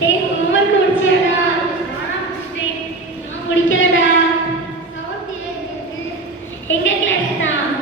டேய் ஹோம்வொர்க் முடிச்சியாடா? நானா முடிச்சிட்டேன். நான் முடிக்கலடா. சௌத்தியா இருக்கு. எங்க கிளாஸ் தான்?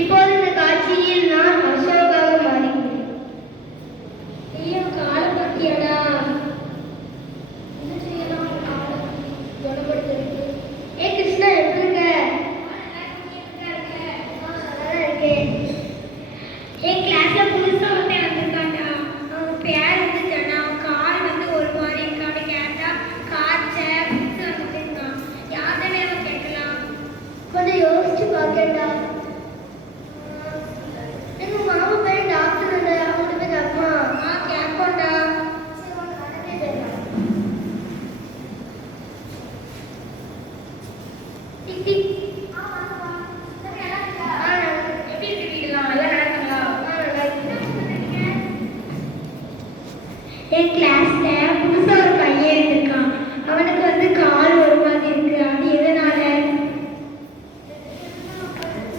இப்போது இந்த காட்சியில் நான் அசோகாக மாறினேன். ஐயோ காலை பத்தியாடா? என்ன செய்யலாம்? காலை குணப்படுத்துறதுக்கு. ஏ கிருஷ்ணா எப்படி இருக்க? நல்லா இருக்கேன். என் கிளாஸ்ல புதுசா ஒருத்தன் வந்திருக்கான்டா. அவன் பேர் வந்து ஜனா. அவன் கால் வந்து ஒரு மாதிரி இருக்கான்னு கேட்டா காய்ச்ச புதுசு வந்துட்டு இருக்கான். யார்கிட்ட வேலை கேட்கலாம்? கொஞ்சம் யோசிச்சு பார்க்கேன்டா. என் கிளாஸ்ல புதுசா ஒரு பையன் இருக்கான். அவனுக்கு வந்து கால் ஒரு மாதிரி இருக்கு. அது எதனால?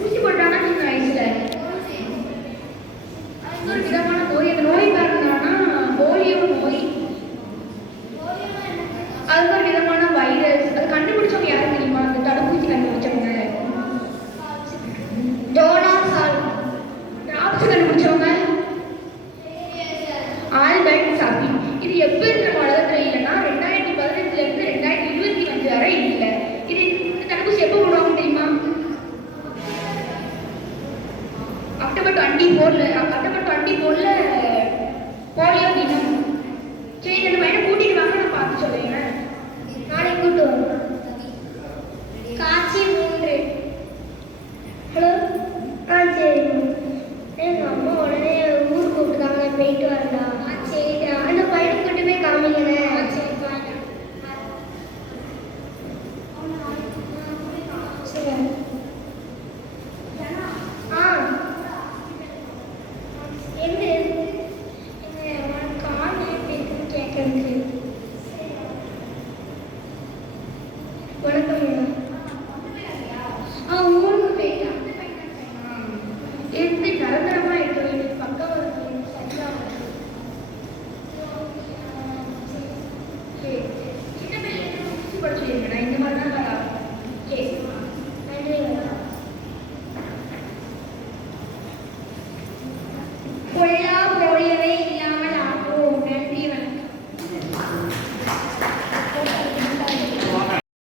ஊசி போட்டானா சின்ன வயசுல? அது ஒரு விதமான நோய். அந்த நோய் பாருங்கன்னா போலியோ நோய். அது ஒரு விதமான வைரஸ். அது கண்டுபிடிச்சவங்க யாரும் தெரியுமா? அந்த தடுப்பூசி கண்டுபிடிச்சவங்க டோனார் சால். டிராப்ஸ் கண்டுபிடிச்சவங்க ஆல்பர்ட் சாபின். இது எப்போ இருந்த உலகத்துல இல்லைன்னா 2015 இருந்து 2025 வரை இல்லை. இது இந்த தடுப்பூசி எப்போ போடுவாங்க தெரியுமா? அக்டோபர் 24 போலியோ தினம். சரி அந்த பையனை கூட்டிட்டு வாங்க, நான் பார்த்து சொல்லுவேன். நாளைக்கு கூட்டு வாங்க. காட்சி 3. ஹலோ. சரி. எங்கள் அம்மா உடனே ஊருக்கு கூப்பிட்டுருக்காங்க, போயிட்டு வரடா. சரிடா. அந்த பையனை கூட்டு போய் காமிங்களே. சரி பாய்டா. சரி. எங்க கால் எப்படி இருக்குன்னு கேட்கறதுக்கு. வணக்கம் மேடம். ஊருக்கு போயிட்டான். எடுத்து நிரந்தரமா எடுத்து எனக்கு பக்கம் வருது. சரியா சின்ன பிள்ளைங்க ஊசி போட சொல்லியிருக்கேன். இந்த